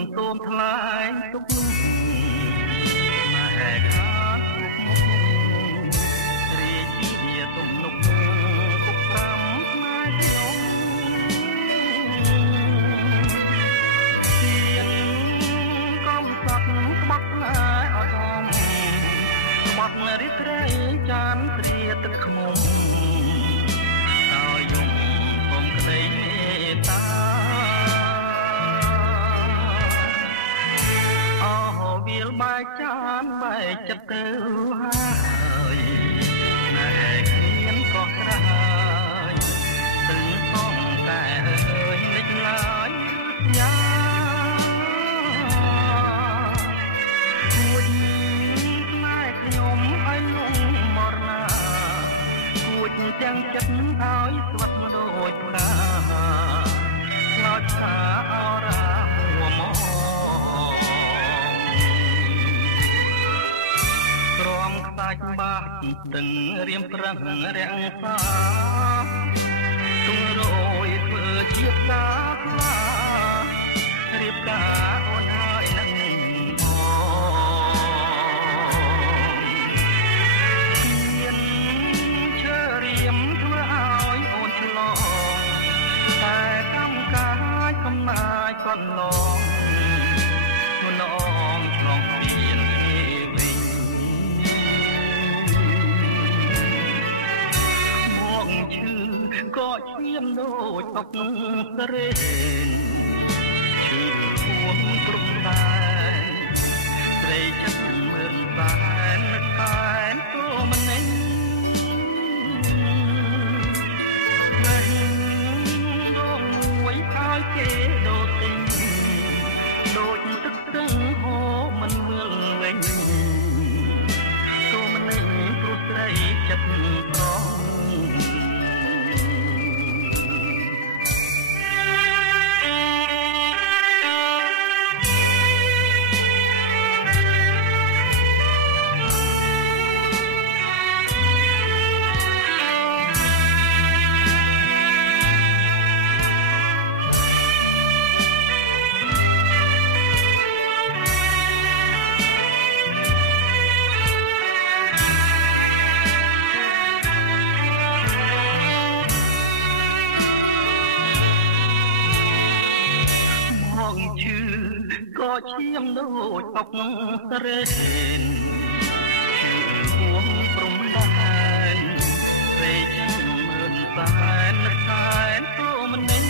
មទូមថ្លៃទុកនោះម៉ែខានទុកមុខរាជាទំនុកទុកតាមផ្នែកខ្ញុំទៀនកំសត់ក្បត់ណែអត់អមក្បត់រីត្រីចានត្រៀទឹកខ្មុំឲ្យយំពំក្តីមេត្តាវាលបែកចានបែកចិត្តទៅហើយណែគ្មានក៏ក្រហើយទឹកផងតែអើយលេចឡើយយ៉ាគួចផ្នែកខ្ញុំឲ្យលងមរណាគួចទាំងចិត្តឲ្យស្វិតដូចផ្កាខ្លោចថាអរាមួមកបាច់បាត់ទឹករៀមប្រឹងរាំងសាទុំរយធ្វើជាផ្កាខ្លារៀបការអូនហើយនឹងមានឈើរៀមធ្វើឲ្យអូនឆ្លងតែកម្មកាយកំណាយកន្លងមុនអងឆ្លងពីនក៏ឈាមដូចអុកស្រេនឈឺពួនគ្រប់តែស្រីចិត្តមើលតែនឹកតែក៏មិនណេញមិនដងមួយឲ្យគេដូរទិញដូចទឹកស្ទឹងហូរមិនមើលវិញក៏មិនណេញព្រោះស្រីចិត្តប្រងក៏ឈាមដូចអុកស្រេនឈឺហួងព្រំដែនពេលចាំមើលតែនឹកតែក៏មិនណេញ